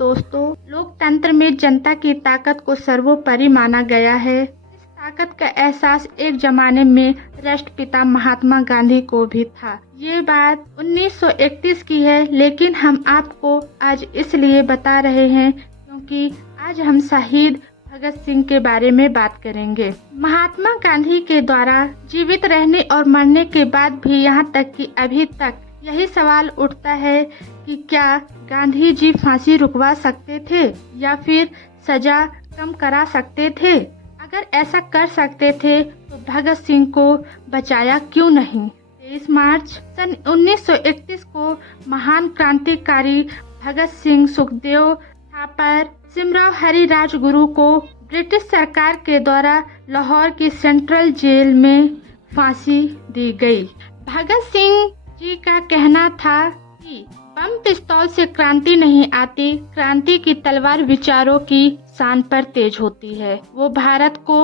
दोस्तों, लोकतंत्र में जनता की ताकत को सर्वोपरि माना गया है। इस ताकत का एहसास एक जमाने में राष्ट्रपिता महात्मा गांधी को भी था। ये बात 1931 की है, लेकिन हम आपको आज इसलिए बता रहे हैं क्योंकि आज हम शहीद भगत सिंह के बारे में बात करेंगे। महात्मा गांधी के द्वारा जीवित रहने और मरने के बाद भी यहाँ तक कि अभी तक यही सवाल उठता है कि क्या गांधी जी फांसी रुकवा सकते थे या फिर सजा कम करा सकते थे? अगर ऐसा कर सकते थे तो भगत सिंह को बचाया क्यों नहीं? 23 मार्च सन 1931 को महान क्रांतिकारी भगत सिंह, सुखदेव थापर, सिमराव हरि राजगुरु को ब्रिटिश सरकार के द्वारा लाहौर की सेंट्रल जेल में फांसी दी गई। भगत सिंह जी का कहना था कि बम पिस्तौल से क्रांति नहीं आती, क्रांति की तलवार विचारों की शान पर तेज होती है। वो भारत को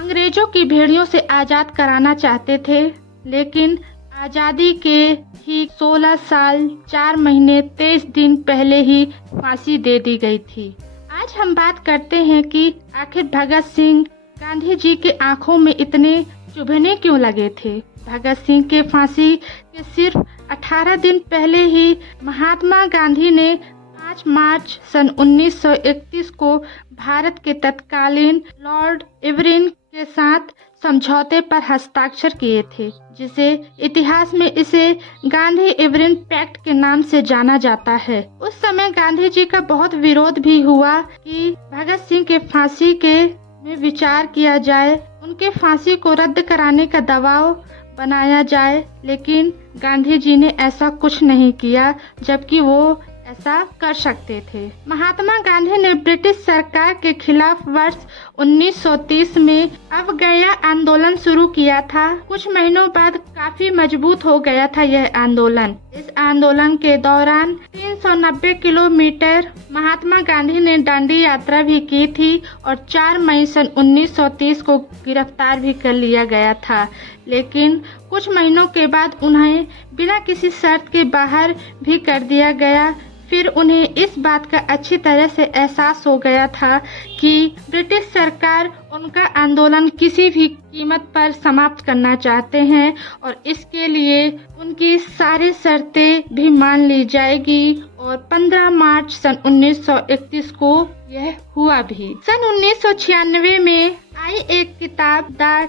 अंग्रेजों की भेड़ियों से आजाद कराना चाहते थे, लेकिन आजादी के ठीक 16 साल 4 महीने 23 दिन पहले ही फांसी दे दी गई थी। आज हम बात करते हैं कि आखिर भगत सिंह गांधी जी के आंखों में इतने चुभने क्यों लगे थे। भगत सिंह के फांसी के सिर्फ 18 दिन पहले ही महात्मा गांधी ने 5 मार्च सन 1931 को भारत के तत्कालीन लॉर्ड इरविन के साथ समझौते पर हस्ताक्षर किए थे, जिसे इतिहास में इसे गांधी इरविन पैक्ट के नाम से जाना जाता है। उस समय गांधी जी का बहुत विरोध भी हुआ कि भगत सिंह के फांसी के में विचार किया जाए, उनके फांसी को रद्द कराने का दबाव बनाया जाए, लेकिन गांधी जी ने ऐसा कुछ नहीं किया, जबकि वो ऐसा कर सकते थे। महात्मा गांधी ने ब्रिटिश सरकार के खिलाफ वर्ष 1930 में अवज्ञा आंदोलन शुरू किया था। कुछ महीनों बाद काफी मजबूत हो गया था यह आंदोलन। इस आंदोलन के दौरान 390 किलोमीटर महात्मा गांधी ने दांडी यात्रा भी की थी और 4 मई सन 1930 को गिरफ्तार भी कर लिया गया था, लेकिन कुछ महीनों के बाद उन्हें बिना किसी शर्त के बाहर भी कर दिया गया। फिर उन्हें इस बात का अच्छी तरह से एहसास हो गया था कि ब्रिटिश सरकार उनका आंदोलन किसी भी कीमत पर समाप्त करना चाहते हैं और इसके लिए उनकी सारी शर्तें भी मान ली जाएगी, और 15 मार्च सन 1931 को यह हुआ भी। सन 1996 में आई एक किताब the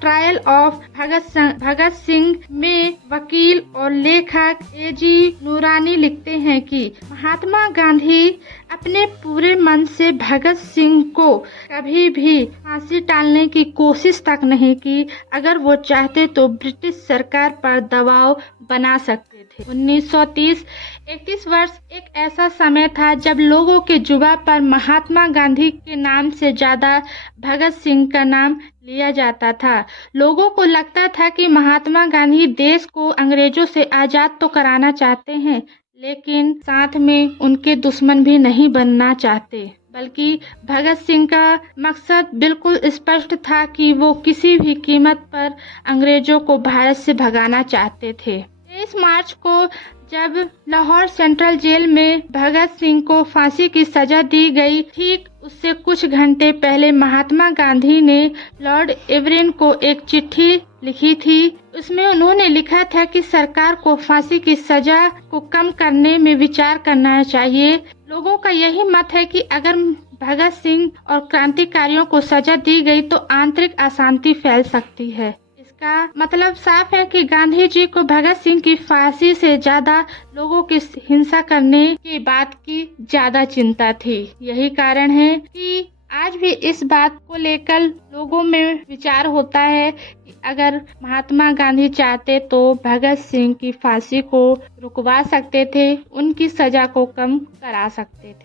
trial of Bhagat Singh में वकील और लेखक एजी नूरानी लिखते हैं कि महात्मा गांधी अपने पूरे मन से भगत सिंह को कभी भी फांसी टालने की कोशिश तक नहीं की। अगर वो चाहते तो ब्रिटिश सरकार पर दबाव बना सकते थे। 1930-31 वर्ष एक ऐसा समय था जब लोगों के जुबान पर महात्मा गांधी के नाम से ज्यादा भगत सिंह का नाम लिया जाता था। लोगों को लगता था कि महात्मा गांधी देश को अंग्रेजों से आजाद तो कराना चाहते हैं, लेकिन साथ में उनके दुश्मन भी नहीं बनना चाहते, बल्कि भगत सिंह का मकसद बिल्कुल स्पष्ट था कि वो किसी भी कीमत पर अंग्रेजों को भारत से भगाना चाहते थे। 23 मार्च को जब लाहौर सेंट्रल जेल में भगत सिंह को फांसी की सजा दी गई, ठीक उससे कुछ घंटे पहले महात्मा गांधी ने लॉर्ड इरविन को एक चिट्ठी लिखी थी। उसमें उन्होंने लिखा था कि सरकार को फांसी की सजा को कम करने में विचार करना चाहिए। लोगों का यही मत है कि अगर भगत सिंह और क्रांतिकारियों को सजा दी गई तो आंतरिक अशांति फैल सकती है। इसका मतलब साफ है कि गांधी जी को भगत सिंह की फांसी से ज्यादा लोगों की हिंसा करने की बात की ज्यादा चिंता थी। यही कारण है कि आज भी इस बात को लेकर लोगों में विचार होता है कि अगर महात्मा गांधी चाहते तो भगत सिंह की फांसी को रुकवा सकते थे, उनकी सजा को कम करा सकते थे।